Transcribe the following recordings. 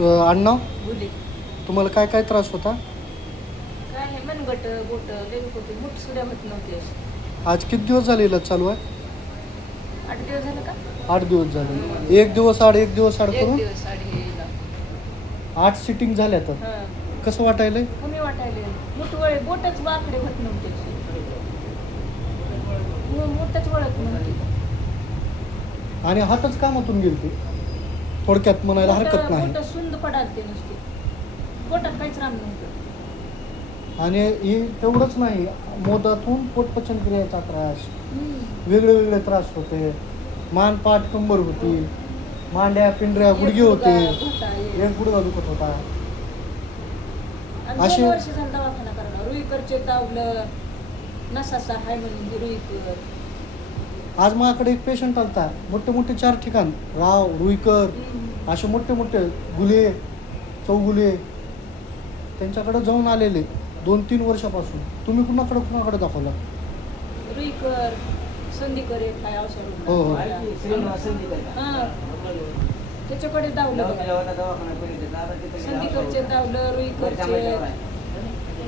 अण्णा बोली तुम्हाला काय काय त्रास होता? काय नाही मनगट बोट लेगट होते मुठ सुद्धा होत नव्हते अशी. आज किती दिवस झाले इलाज चालू आहे? 8 दिवस झालं का? 8 दिवस झाले. एक दिवस आड एक करून दिवस साडी येईल 8 सिटिंग झाल्या. तर हां कसं वाटायलंय? कुणी वाटायले मुठ वळे बोटच वाकडे होत नव्हते अशी. मुठच वळत नव्हती. आणि हातच कामातून गेलते थोडक्यात म्हणायला हरकत नाही. बोट सुंद पडालते नुसते बोटात काहीच राम नव्हतं. आणि हे तेवढंच नाही, मोदातून पोटपचनक्रियेचा त्रास, वेगळे वेगळे त्रास होते, मान पाठ कंबर होती, मांड्या पिंढऱ्या गुडघे होते, एक गुडघा दुखत होता. असे वर्ष झालं दवाखाना करणार रुईकरचे तावलं नसासा हाय म्हणून रुईकर. आज माझ्याकडे एक पेशंट आलता, मोठे मोठे 4 ठिकाण, राव, रुईकर, असे मोठे मोठे गुले चौगुले त्यांच्याकडे जाऊन आलेले 2-3 वर्षापासून. तुम्ही कुणाकडे दाखवला? रुईकर संधीकर एक काय औषध हो हो. हां त्याच्याकडे दावलं संधीकरचे दावलं रुईकरचे.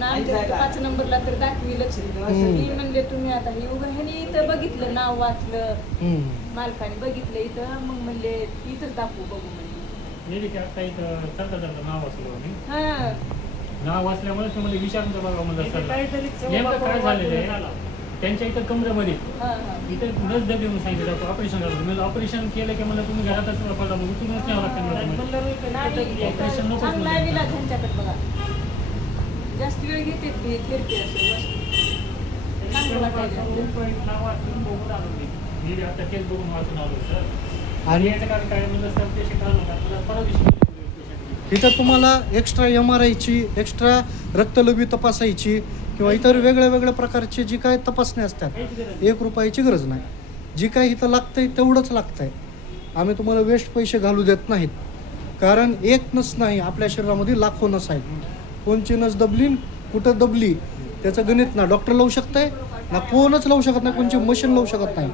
आमच्या 5 नंबरला तर दाखविलंच. मी म्हणले तुम्ही आता हे उभं ह्यानी इथं बघितलं, नाव वाचलं, मालकाने बघितलं इथं, मग म्हणले इथंच दाखवू बघू म्हणले. हां नाव वाचल्यामुळे तुम्हाला विचारून बघा म्हणजे नेमकं काय झालेलं आहे त्यांच्या इथं कमरेमध्ये इथं नस दबली म्हणून सांगितलं ऑपरेशन झालं. म्हणजे ऑपरेशन केलं की मला तुम्ही घरातच पडला मग उचलूनच न्यावं लागतं. ऑपरेशन नको चांगला विला त्यांच्याकडे बघा. जास्त वेळ घेते थेरपी असेल चांगलं वाटायचं. नाव वाचून बघून आलो मी आता केस बघून वाचून आलो सर. आणि याचं कारण काय म्हणलं सर पेशंट आलो का मला परवा दिवशी इथं तुम्हाला एक्स्ट्रा MRI ची, एक्स्ट्रा रक्तलघवी तपासायची किंवा इतर वेगळ्या वेगळ्या प्रकारची जी काय तपासणी असतात, 1 रुपयाची गरज नाही. जी काय इथं लागतंय तेवढंच लागतंय. आम्ही तुम्हाला वेस्ट पैसे घालू देत नाहीत. कारण एक नस नाही, आपल्या शरीरामध्ये लाखो नस आहेत. कोणची नस दबली, कुठं दबली त्याचं गणित ना डॉक्टर लावू शकतंय ना कोणच लावू शकत नाही, कोणची मशीन लावू शकत नाही.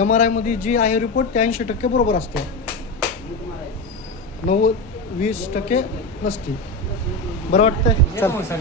MRI मध्ये जी आहे रिपोर्ट ते 80% बरोबर असते, 20% नसते. बरं वाटतंय? चल.